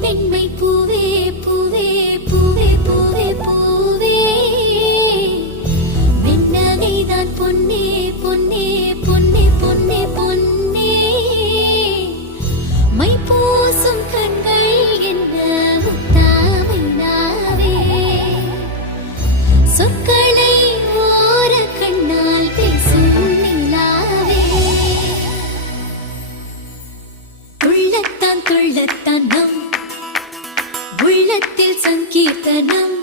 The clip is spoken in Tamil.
பெண்மை பூவே பூவே பூவே பூவே பூவே வெண்ணகைதான் பொன்னே பொன்னே பொன்னே பொன்னே பொன்னே மை பூசும் கண்கள் என்ன முத்தாமைனாவே சொற்களை ஓர கண்ணால் பேசும் நிலாவே உள்ளத்தான் துள்ளத்தான் நம் உள்ளத்தில் சங்கீர்த்தனம்